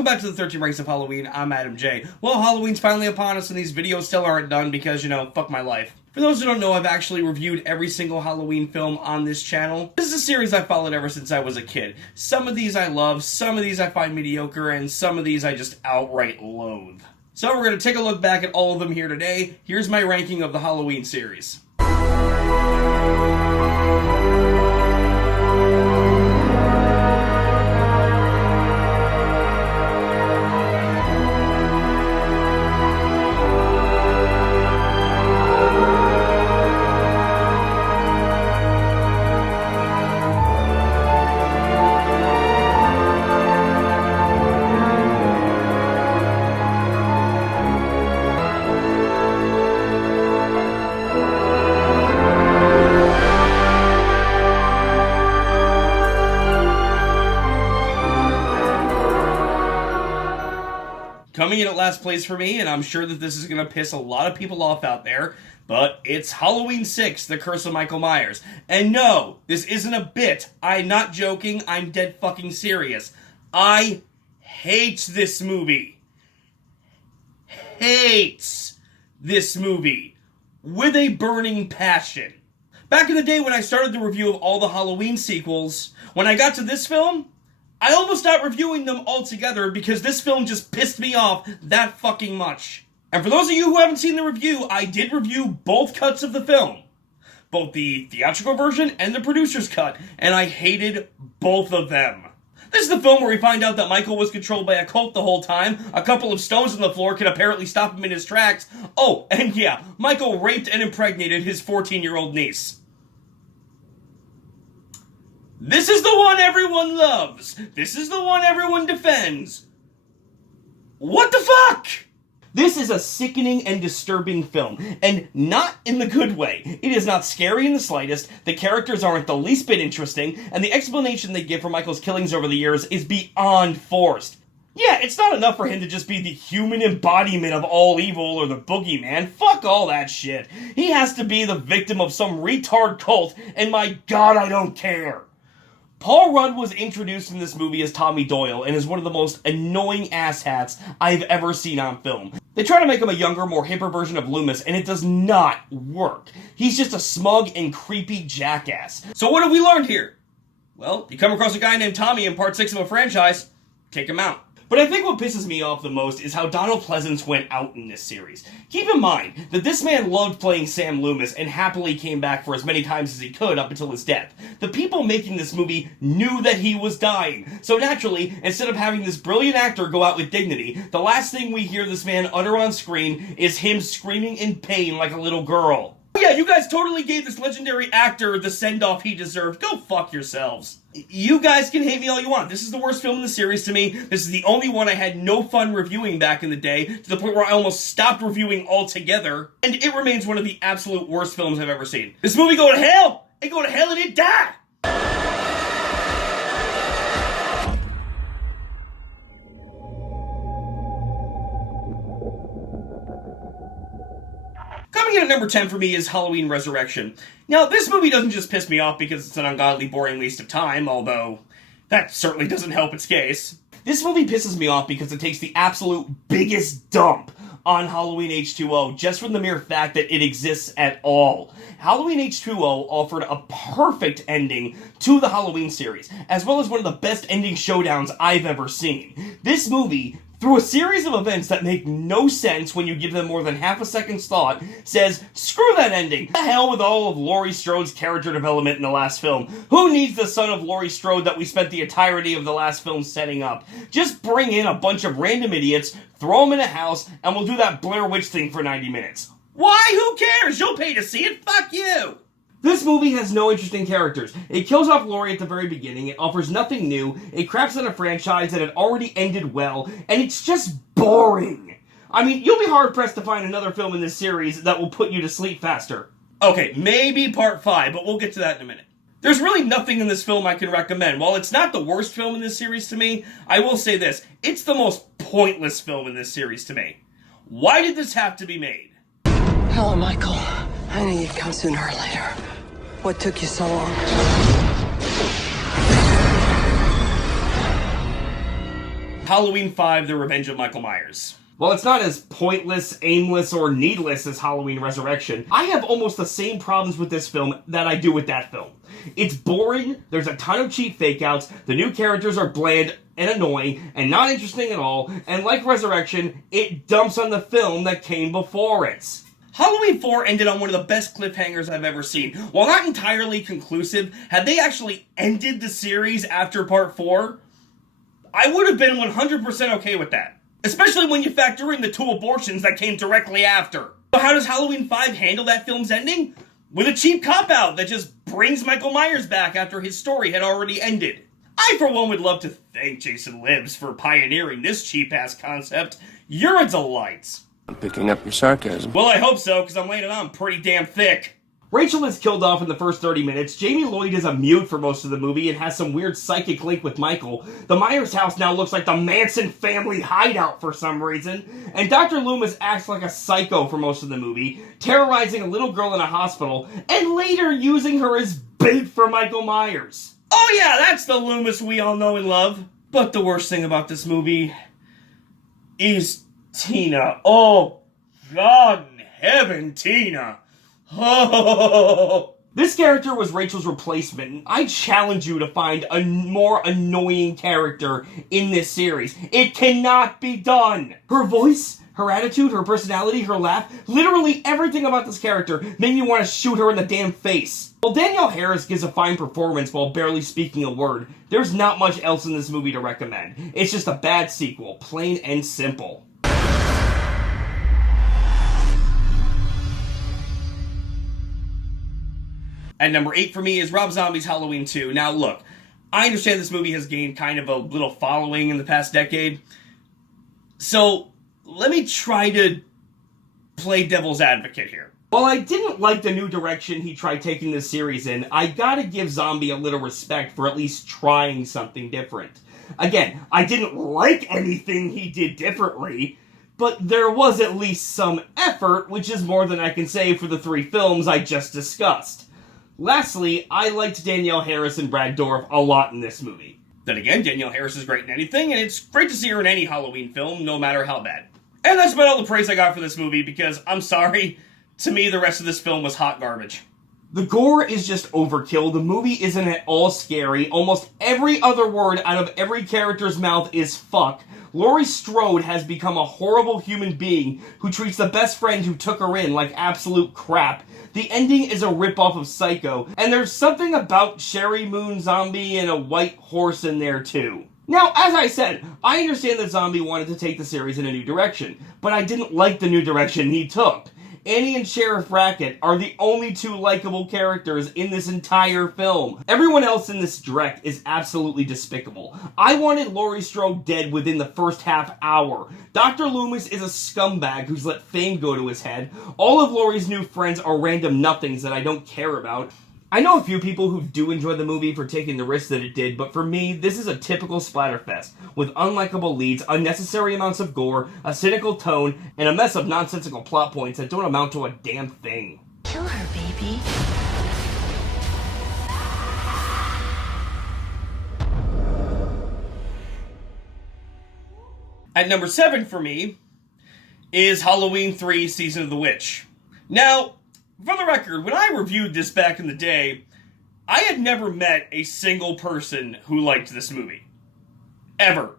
welcome back to the 13 Ranks of Halloween. I'm Adam J. Well, Halloween's finally upon us and these videos still aren't done because, fuck my life. For those who don't know, I've actually reviewed every single Halloween film on this channel. This is a series I've followed ever since I was a kid. Some of these I love, some of these I find mediocre, and some of these I just outright loathe. So we're going to take a look back at all of them here today. Here's my ranking of the Halloween series. Coming in at last place for me, and I'm sure that this is going to piss a lot of people off out there, but it's Halloween 6, The Curse of Michael Myers. And no, this isn't a bit. I'm not joking. I'm dead fucking serious. I hate this movie. Hates this movie with a burning passion. Back in the day when I started the review of all the Halloween sequels, when I got to this film, I almost stopped reviewing them altogether because this film just pissed me off that fucking much. And for those of you who haven't seen the review, I did review both cuts of the film. Both the theatrical version and the producer's cut, and I hated both of them. This is the film where we find out that Michael was controlled by a cult the whole time, a couple of stones on the floor can apparently stop him in his tracks. Oh, and yeah, Michael raped and impregnated his 14-year-old niece. This is the one everyone loves. This is the one everyone defends. What the fuck? This is a sickening and disturbing film, and not in the good way. It is not scary in the slightest, the characters aren't the least bit interesting, and the explanation they give for Michael's killings over the years is beyond forced. Yeah, it's not enough for him to just be the human embodiment of all evil or the boogeyman. Fuck all that shit. He has to be the victim of some retard cult, and my god, I don't care. Paul Rudd was introduced in this movie as Tommy Doyle and is one of the most annoying asshats I've ever seen on film. They try to make him a younger, more hipper version of Loomis, and it does not work. He's just a smug and creepy jackass. So what have we learned here? Well, you come across a guy named Tommy in part 6 of a franchise, take him out. But I think what pisses me off the most is how Donald Pleasence went out in this series. Keep in mind that this man loved playing Sam Loomis and happily came back for as many times as he could up until his death. The people making this movie knew that he was dying. So naturally, instead of having this brilliant actor go out with dignity, the last thing we hear this man utter on screen is him screaming in pain like a little girl. Yeah, you guys totally gave this legendary actor the send-off he deserved. Go fuck yourselves. You guys can hate me all you want. This is the worst film in the series to me. This is the only one I had no fun reviewing back in the day, to the point where I almost stopped reviewing altogether, and it remains one of the absolute worst films I've ever seen. This movie go to hell! It go to hell and it die! Coming in at number 10 for me is Halloween Resurrection. Now, this movie doesn't just piss me off because it's an ungodly, boring waste of time, although that certainly doesn't help its case. This movie pisses me off because it takes the absolute biggest dump on Halloween H2O just from the mere fact that it exists at all. Halloween H2O offered a perfect ending to the Halloween series, as well as one of the best ending showdowns I've ever seen. This movie, through a series of events that make no sense when you give them more than half a second's thought, says, screw that ending. The hell with all of Laurie Strode's character development in the last film. Who needs the son of Laurie Strode that we spent the entirety of the last film setting up? Just bring in a bunch of random idiots, throw them in a house, and we'll do that Blair Witch thing for 90 minutes. Why? Who cares? You'll pay to see it. Fuck you! This movie has no interesting characters. It kills off Laurie at the very beginning, it offers nothing new, it craps on a franchise that had already ended well, and it's just boring. I mean, you'll be hard-pressed to find another film in this series that will put you to sleep faster. Okay, maybe part 5, but we'll get to that in a minute. There's really nothing in this film I can recommend. While it's not the worst film in this series to me, I will say this, it's the most pointless film in this series to me. Why did this have to be made? Hello, Michael. I knew you'd come sooner or later. What took you so long? Halloween 5, The Revenge of Michael Myers. While it's not as pointless, aimless, or needless as Halloween Resurrection, I have almost the same problems with this film that I do with that film. It's boring, there's a ton of cheap fake-outs, the new characters are bland and annoying, and not interesting at all, and like Resurrection, it dumps on the film that came before it. Halloween 4 ended on one of the best cliffhangers I've ever seen. While not entirely conclusive, had they actually ended the series after part 4, I would have been 100% okay with that. Especially when you factor in the 2 abortions that came directly after. So how does Halloween 5 handle that film's ending? With a cheap cop-out that just brings Michael Myers back after his story had already ended. I, for one, would love to thank Jason Libbs for pioneering this cheap-ass concept. You're a delight. I'm picking up your sarcasm. Well, I hope so, because I'm laying it on pretty damn thick. Rachel is killed off in the first 30 minutes, Jamie Lloyd is a mute for most of the movie and has some weird psychic link with Michael, the Myers house now looks like the Manson family hideout for some reason, and Dr. Loomis acts like a psycho for most of the movie, terrorizing a little girl in a hospital, and later using her as bait for Michael Myers. Oh yeah, that's the Loomis we all know and love. But the worst thing about this movie is Tina. Oh, God in heaven, Tina. Oh. This character was Rachel's replacement, and I challenge you to find a more annoying character in this series. It cannot be done! Her voice, her attitude, her personality, her laugh, literally everything about this character made me want to shoot her in the damn face. While Danielle Harris gives a fine performance while barely speaking a word, there's not much else in this movie to recommend. It's just a bad sequel, plain and simple. At number 8 for me is Rob Zombie's Halloween 2. Now look, I understand this movie has gained kind of a little following in the past decade. So, let me try to play devil's advocate here. While I didn't like the new direction he tried taking this series in, I gotta give Zombie a little respect for at least trying something different. Again, I didn't like anything he did differently, but there was at least some effort, which is more than I can say for the 3 films I just discussed. Lastly, I liked Danielle Harris and Brad Dourif a lot in this movie. Then again, Danielle Harris is great in anything, and it's great to see her in any Halloween film, no matter how bad. And that's about all the praise I got for this movie, because, I'm sorry, to me the rest of this film was hot garbage. The gore is just overkill, the movie isn't at all scary, almost every other word out of every character's mouth is fuck. Laurie Strode has become a horrible human being who treats the best friend who took her in like absolute crap. The ending is a ripoff of Psycho, and there's something about Sherry Moon Zombie and a white horse in there too. Now, as I said, I understand that Zombie wanted to take the series in a new direction, but I didn't like the new direction he took. Annie and Sheriff Racket are the only 2 likable characters in this entire film. Everyone else in this direct is absolutely despicable. I wanted Laurie Strode dead within the first half hour. Dr. Loomis is a scumbag who's let fame go to his head. All of Laurie's new friends are random nothings that I don't care about. I know a few people who do enjoy the movie for taking the risks that it did, but for me, this is a typical splatterfest, with unlikable leads, unnecessary amounts of gore, a cynical tone, and a mess of nonsensical plot points that don't amount to a damn thing. Kill her, baby. At number 7 for me is Halloween 3 Season of the Witch. Now, for the record, when I reviewed this back in the day, I had never met a single person who liked this movie. Ever.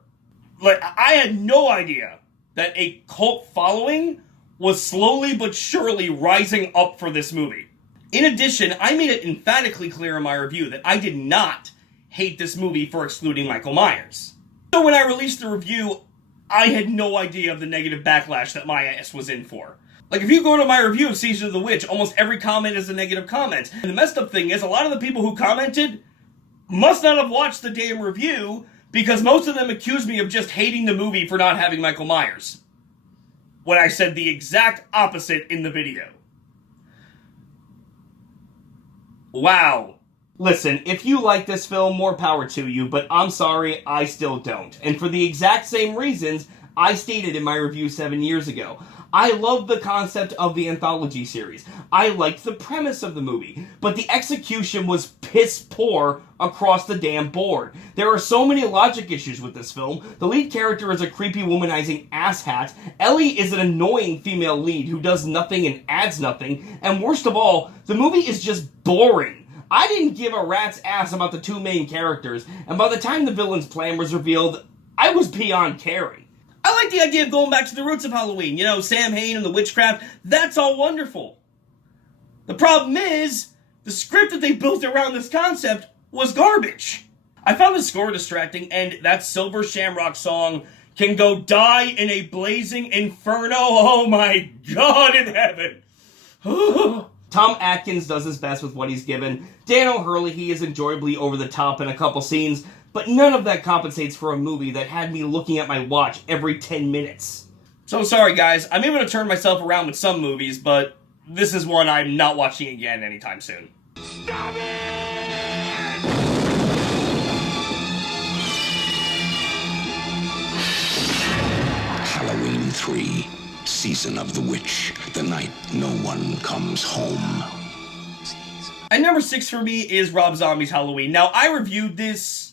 Like, I had no idea that a cult following was slowly but surely rising up for this movie. In addition, I made it emphatically clear in my review that I did not hate this movie for excluding Michael Myers. So when I released the review, I had no idea of the negative backlash that my ass was in for. Like, if you go to my review of Season of the Witch, almost every comment is a negative comment. And the messed up thing is, a lot of the people who commented must not have watched the damn review, because most of them accused me of just hating the movie for not having Michael Myers, when I said the exact opposite in the video. Wow. Listen, if you like this film, more power to you, but I'm sorry, I still don't. And for the exact same reasons I stated in my review 7 years ago. I love the concept of the anthology series. I liked the premise of the movie, but the execution was piss poor across the damn board. There are so many logic issues with this film. The lead character is a creepy womanizing asshat. Ellie is an annoying female lead who does nothing and adds nothing. And worst of all, the movie is just boring. I didn't give a rat's ass about the two main characters, and by the time the villain's plan was revealed, I was beyond caring. I like the idea of going back to the roots of Halloween. You know, Sam Hain and the witchcraft. That's all wonderful. The problem is, the script that they built around this concept was garbage. I found the score distracting, and that Silver Shamrock song, Can Go Die in a Blazing Inferno, oh my God in heaven. Tom Atkins does his best with what he's given. Dan O'Herlihy is enjoyably over the top in a couple scenes, but none of that compensates for a movie that had me looking at my watch every 10 minutes. So sorry guys, I'm able to turn myself around with some movies, but this is one I'm not watching again anytime soon. Stop it! Halloween 3, Season of the Witch, the night no one comes home. And number 6 for me is Rob Zombie's Halloween. Now, I reviewed this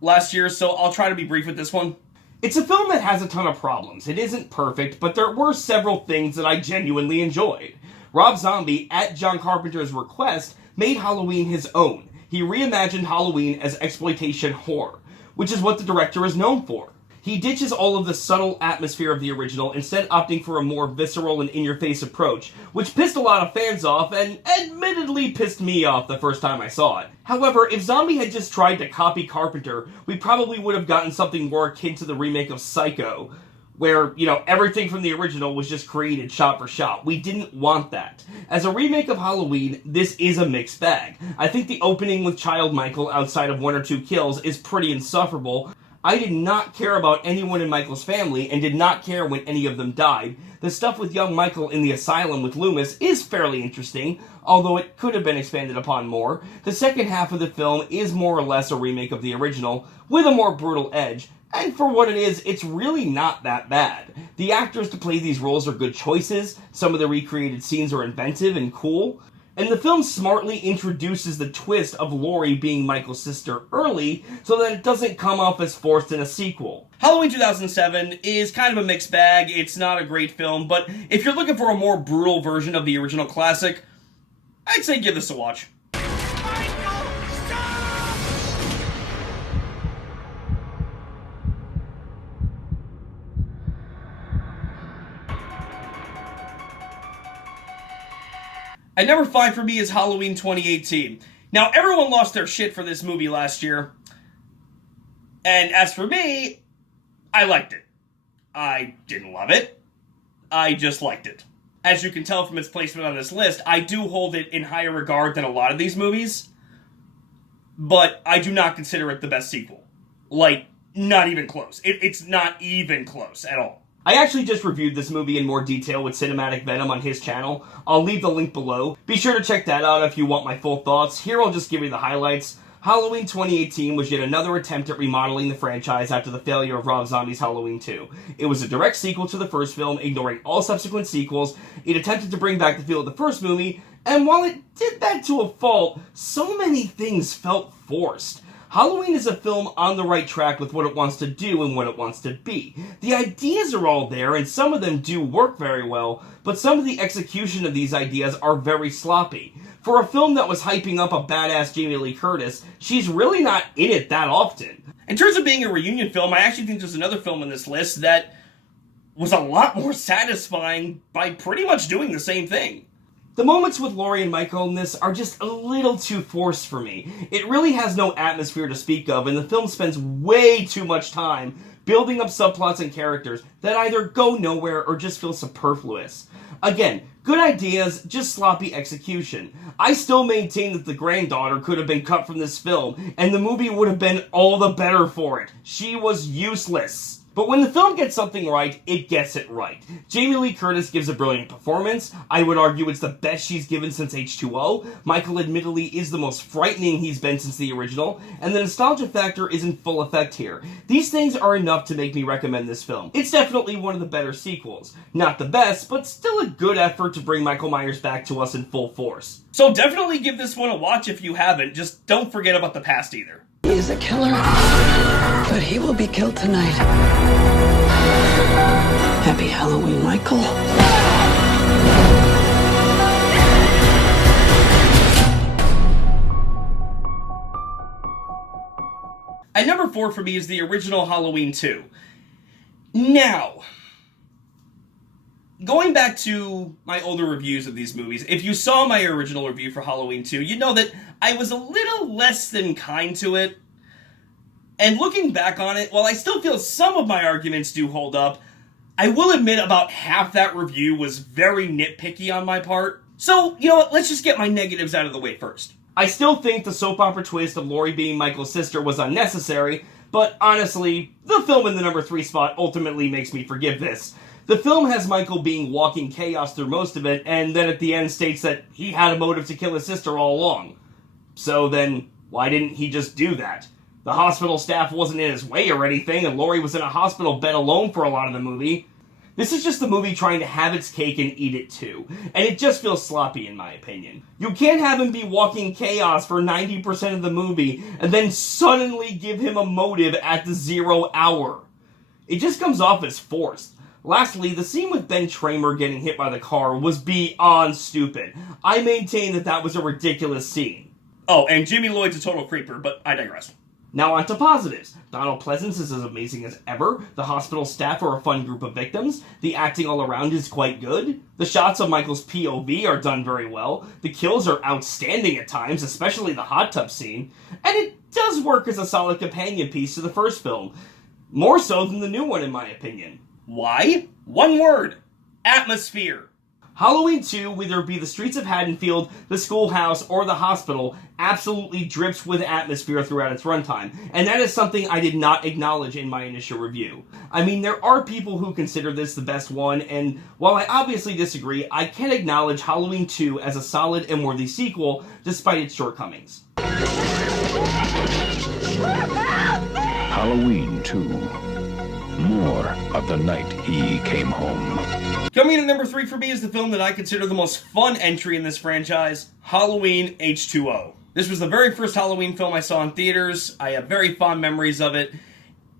last year, so I'll try to be brief with this one. It's a film that has a ton of problems. It isn't perfect, but there were several things that I genuinely enjoyed. Rob Zombie, at John Carpenter's request, made Halloween his own. He reimagined Halloween as exploitation horror, which is what the director is known for. He ditches all of the subtle atmosphere of the original, instead opting for a more visceral and in-your-face approach, which pissed a lot of fans off, and admittedly pissed me off the first time I saw it. However, if Zombie had just tried to copy Carpenter, we probably would have gotten something more akin to the remake of Psycho, where, you know, everything from the original was just created shot for shot. We didn't want that. As a remake of Halloween, this is a mixed bag. I think the opening with Child Michael, outside of 1 or 2 kills, is pretty insufferable. I did not care about anyone in Michael's family, and did not care when any of them died. The stuff with young Michael in the asylum with Loomis is fairly interesting, although it could have been expanded upon more. The second half of the film is more or less a remake of the original, with a more brutal edge, and for what it is, it's really not that bad. The actors to play these roles are good choices, some of the recreated scenes are inventive and cool, and the film smartly introduces the twist of Laurie being Michael's sister early, so that it doesn't come off as forced in a sequel. Halloween 2007 is kind of a mixed bag. It's not a great film, but if you're looking for a more brutal version of the original classic, I'd say give this a watch. And number 5 for me is Halloween 2018. Now, everyone lost their shit for this movie last year. And as for me, I liked it. I didn't love it. I just liked it. As you can tell from its placement on this list, I do hold it in higher regard than a lot of these movies. But I do not consider it the best sequel. Like, not even close. It's not even close at all. I actually just reviewed this movie in more detail with Cinematic Venom on his channel. I'll leave the link below. Be sure to check that out if you want my full thoughts. Here I'll just give you the highlights. Halloween 2018 was yet another attempt at remodeling the franchise after the failure of Rob Zombie's Halloween 2. It was a direct sequel to the first film, ignoring all subsequent sequels. It attempted to bring back the feel of the first movie, and while it did that to a fault, so many things felt forced. Halloween is a film on the right track with what it wants to do and what it wants to be. The ideas are all there, and some of them do work very well, but some of the execution of these ideas are very sloppy. For a film that was hyping up a badass Jamie Lee Curtis, she's really not in it that often. In terms of being a reunion film, I actually think there's another film on this list that was a lot more satisfying by pretty much doing the same thing. The moments with Laurie and Michael in this are just a little too forced for me. It really has no atmosphere to speak of, and the film spends way too much time building up subplots and characters that either go nowhere or just feel superfluous. Again, good ideas, just sloppy execution. I still maintain that the granddaughter could have been cut from this film, and the movie would have been all the better for it. She was useless. But when the film gets something right, it gets it right. Jamie Lee Curtis gives a brilliant performance. I would argue it's the best she's given since H2O. Michael admittedly is the most frightening he's been since the original, and the nostalgia factor is in full effect here. These things are enough to make me recommend this film. It's definitely one of the better sequels. Not the best, but still a good effort to bring Michael Myers back to us in full force. So definitely give this one a watch if you haven't. Just don't forget about the past either. He is a killer, but he will be killed tonight. Happy Halloween, Michael. At number 4 for me is the original Halloween 2. Now, going back to my older reviews of these movies, if you saw my original review for Halloween 2, you know that I was a little less than kind to it. And looking back on it, while I still feel some of my arguments do hold up, I will admit about half that review was very nitpicky on my part. So, you know what, let's just get my negatives out of the way first. I still think the soap opera twist of Laurie being Michael's sister was unnecessary, but honestly, the film in the number 3 spot ultimately makes me forgive this. The film has Michael being walking chaos through most of it, and then at the end states that he had a motive to kill his sister all along. So then, why didn't he just do that? The hospital staff wasn't in his way or anything, and Laurie was in a hospital bed alone for a lot of the movie. This is just the movie trying to have its cake and eat it too, and it just feels sloppy in my opinion. You can't have him be walking chaos for 90% of the movie, and then suddenly give him a motive at the 0 hour. It just comes off as forced. Lastly, the scene with Ben Tramer getting hit by the car was beyond stupid. I maintain that that was a ridiculous scene. Oh, and Jimmy Lloyd's a total creeper, but I digress. Now on to positives. Donald Pleasance is as amazing as ever. The hospital staff are a fun group of victims. The acting all around is quite good. The shots of Michael's POV are done very well. The kills are outstanding at times, especially the hot tub scene. And it does work as a solid companion piece to the first film. More so than the new one, in my opinion. Why? One word. Atmosphere. Halloween 2, whether it be the streets of Haddonfield, the schoolhouse, or the hospital, absolutely drips with atmosphere throughout its runtime, and that is something I did not acknowledge in my initial review. I mean, there are people who consider this the best one, and while I obviously disagree, I can acknowledge Halloween 2 as a solid and worthy sequel, despite its shortcomings. Halloween 2. More of the night he came home. Coming in at number 3 for me is the film that I consider the most fun entry in this franchise, Halloween H2O. This was the very first Halloween film I saw in theaters. I have very fond memories of it.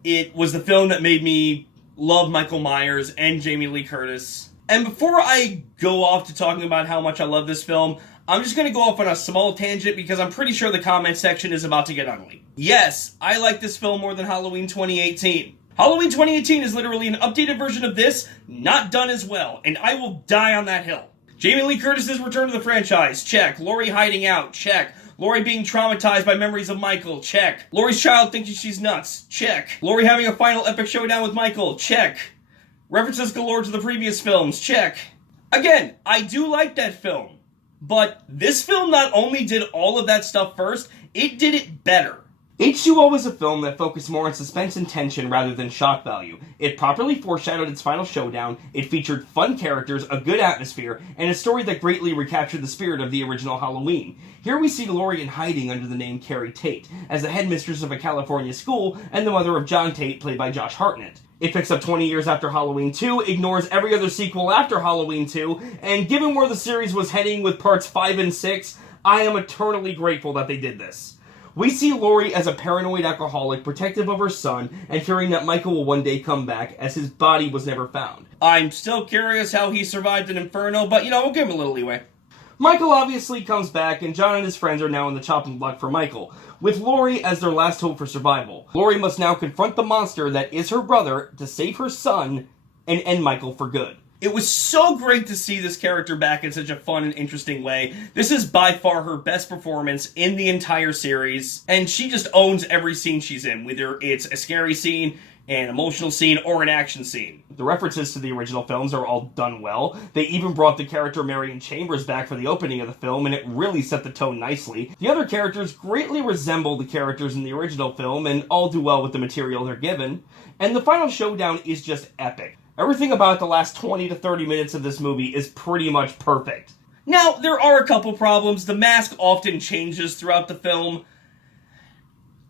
It was the film that made me love Michael Myers and Jamie Lee Curtis. And before I go off to talking about how much I love this film, I'm just going to go off on a small tangent because I'm pretty sure the comment section is about to get ugly. Yes, I like this film more than Halloween 2018. Halloween 2018 is literally an updated version of this, not done as well, and I will die on that hill. Jamie Lee Curtis's return to the franchise, check. Laurie hiding out, check. Laurie being traumatized by memories of Michael, check. Laurie's child thinking she's nuts, check. Laurie having a final epic showdown with Michael, check. References galore to the previous films, check. Again, I do like that film, but this film not only did all of that stuff first, it did it better. H2O was a film that focused more on suspense and tension rather than shock value. It properly foreshadowed its final showdown, it featured fun characters, a good atmosphere, and a story that greatly recaptured the spirit of the original Halloween. Here we see Laurie in hiding under the name Carrie Tate, as the headmistress of a California school and the mother of John Tate, played by Josh Hartnett. It picks up 20 years after Halloween 2, ignores every other sequel after Halloween 2, and given where the series was heading with parts 5 and 6, I am eternally grateful that they did this. We see Laurie as a paranoid alcoholic, protective of her son, and fearing that Michael will one day come back, as his body was never found. I'm still curious how he survived an inferno, but we'll give him a little leeway. Michael obviously comes back, and John and his friends are now on the chopping block for Michael, with Laurie as their last hope for survival. Laurie must now confront the monster that is her brother to save her son and end Michael for good. It was so great to see this character back in such a fun and interesting way. This is by far her best performance in the entire series, and she just owns every scene she's in, whether it's a scary scene, an emotional scene or an action scene. The references to the original films are all done well. They even brought the character Marion Chambers back for the opening of the film, and it really set the tone nicely. The other characters greatly resemble the characters in the original film, and all do well with the material they're given. And the final showdown is just epic. Everything about the last 20 to 30 minutes of this movie is pretty much perfect. Now, there are a couple problems. The mask often changes throughout the film.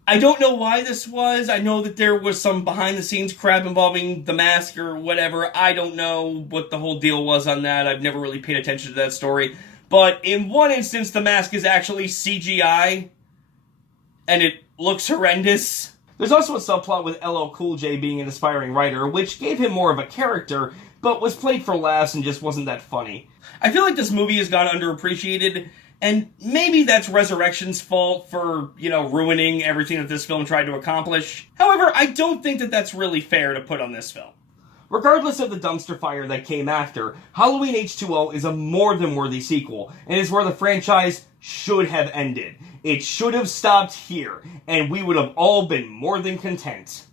I don't know why this was. I know that there was some behind-the-scenes crap involving the mask or whatever. I don't know what the whole deal was on that. I've never really paid attention to that story. But in one instance, the mask is actually CGI, and it looks horrendous. There's also a subplot with LL Cool J being an aspiring writer, which gave him more of a character, but was played for laughs and just wasn't that funny. I feel like this movie has gone underappreciated, and maybe that's Resurrection's fault for, ruining everything that this film tried to accomplish. However, I don't think that that's really fair to put on this film. Regardless of the dumpster fire that came after, Halloween H2O is a more than worthy sequel, and is where the franchise should have ended. It should have stopped here, and we would have all been more than content.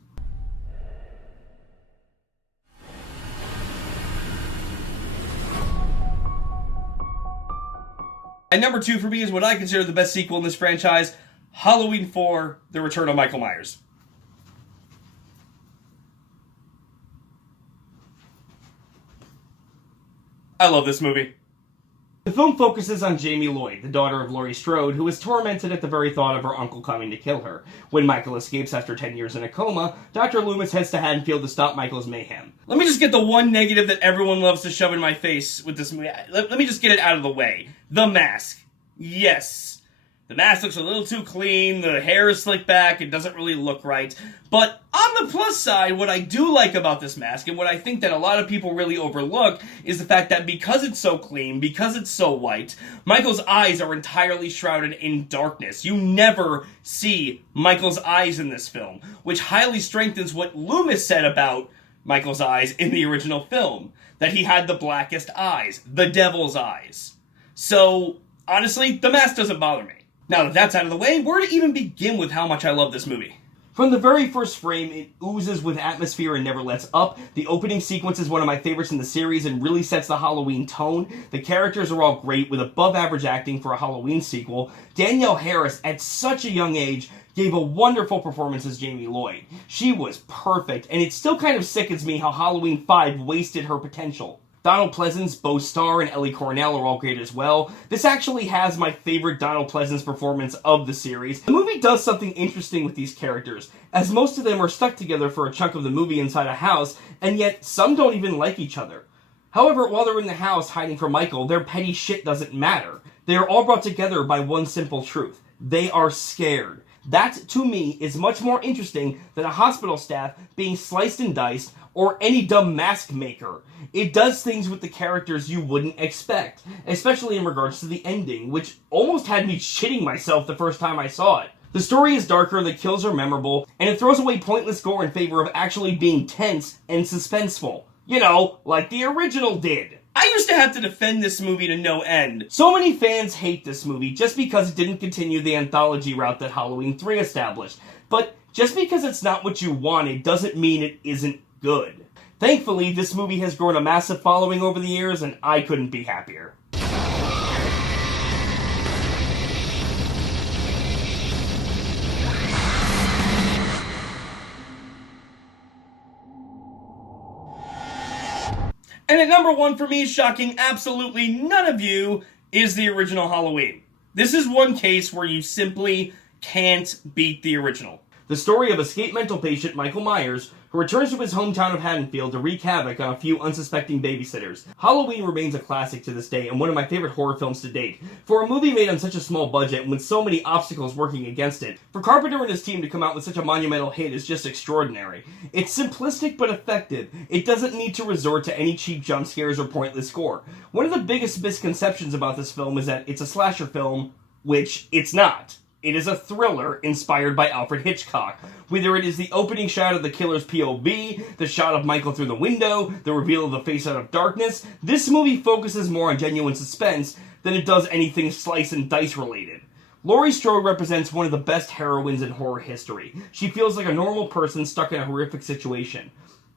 And number 2 for me is what I consider the best sequel in this franchise, Halloween 4, The Return of Michael Myers. I love this movie. The film focuses on Jamie Lloyd, the daughter of Laurie Strode, who is tormented at the very thought of her uncle coming to kill her. When Michael escapes after 10 years in a coma, Dr. Loomis heads to Haddonfield to stop Michael's mayhem. Let me just get the one negative that everyone loves to shove in my face with this movie. Let me just get it out of the way. The mask. Yes. The mask looks a little too clean, the hair is slicked back, it doesn't really look right. But on the plus side, what I do like about this mask, and what I think that a lot of people really overlook, is the fact that because it's so clean, because it's so white, Michael's eyes are entirely shrouded in darkness. You never see Michael's eyes in this film, which highly strengthens what Loomis said about Michael's eyes in the original film, that he had the blackest eyes, the devil's eyes. So, honestly, the mask doesn't bother me. Now that that's out of the way, where to even begin with how much I love this movie? From the very first frame, it oozes with atmosphere and never lets up. The opening sequence is one of my favorites in the series and really sets the Halloween tone. The characters are all great, with above-average acting for a Halloween sequel. Danielle Harris, at such a young age, gave a wonderful performance as Jamie Lloyd. She was perfect, and it still kind of sickens me how Halloween 5 wasted her potential. Donald Pleasance, Bo Starr, and Ellie Cornell are all great as well. This actually has my favorite Donald Pleasance performance of the series. The movie does something interesting with these characters, as most of them are stuck together for a chunk of the movie inside a house, and yet some don't even like each other. However, while they're in the house hiding from Michael, their petty shit doesn't matter. They are all brought together by one simple truth. They are scared. That, to me, is much more interesting than a hospital staff being sliced and diced, or any dumb mask maker. It does things with the characters you wouldn't expect, especially in regards to the ending, which almost had me shitting myself the first time I saw it. The story is darker, the kills are memorable, and it throws away pointless gore in favor of actually being tense and suspenseful. Like the original did. I used to have to defend this movie to no end. So many fans hate this movie just because it didn't continue the anthology route that Halloween 3 established. But just because it's not what you wanted doesn't mean it isn't good. Thankfully, this movie has grown a massive following over the years, and I couldn't be happier. And at number 1 for me, shocking absolutely none of you, is the original Halloween. This is one case where you simply can't beat the original. The story of escaped mental patient Michael Myers, who returns to his hometown of Haddonfield to wreak havoc on a few unsuspecting babysitters. Halloween remains a classic to this day and one of my favorite horror films to date. For a movie made on such a small budget and with so many obstacles working against it, for Carpenter and his team to come out with such a monumental hit is just extraordinary. It's simplistic but effective. It doesn't need to resort to any cheap jump scares or pointless gore. One of the biggest misconceptions about this film is that it's a slasher film, which it's not. It is a thriller inspired by Alfred Hitchcock. Whether it is the opening shot of the killer's POV, the shot of Michael through the window, the reveal of the face out of darkness, this movie focuses more on genuine suspense than it does anything slice and dice related. Laurie Strode represents one of the best heroines in horror history. She feels like a normal person stuck in a horrific situation.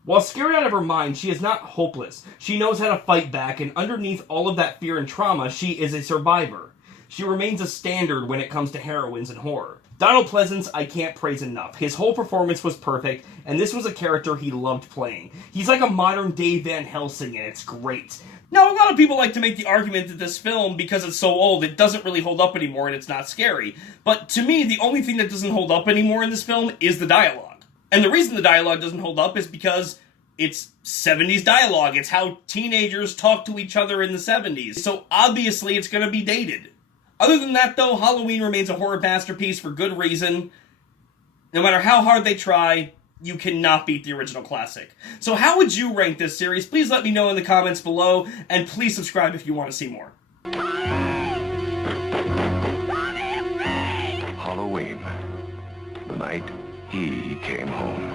While scared out of her mind, she is not hopeless. She knows how to fight back, and underneath all of that fear and trauma, she is a survivor. She remains a standard when it comes to heroines in horror. Donald Pleasence, I can't praise enough. His whole performance was perfect, and this was a character he loved playing. He's like a modern day Van Helsing, and it's great. Now, a lot of people like to make the argument that this film, because it's so old, it doesn't really hold up anymore and it's not scary. But to me, the only thing that doesn't hold up anymore in this film is the dialogue. And the reason the dialogue doesn't hold up is because it's 70s dialogue. It's how teenagers talk to each other in the 70s. So obviously it's going to be dated. Other than that, though, Halloween remains a horror masterpiece for good reason. No matter how hard they try, you cannot beat the original classic. So how would you rank this series? Please let me know in the comments below, and please subscribe if you want to see more. Halloween, the night he came home.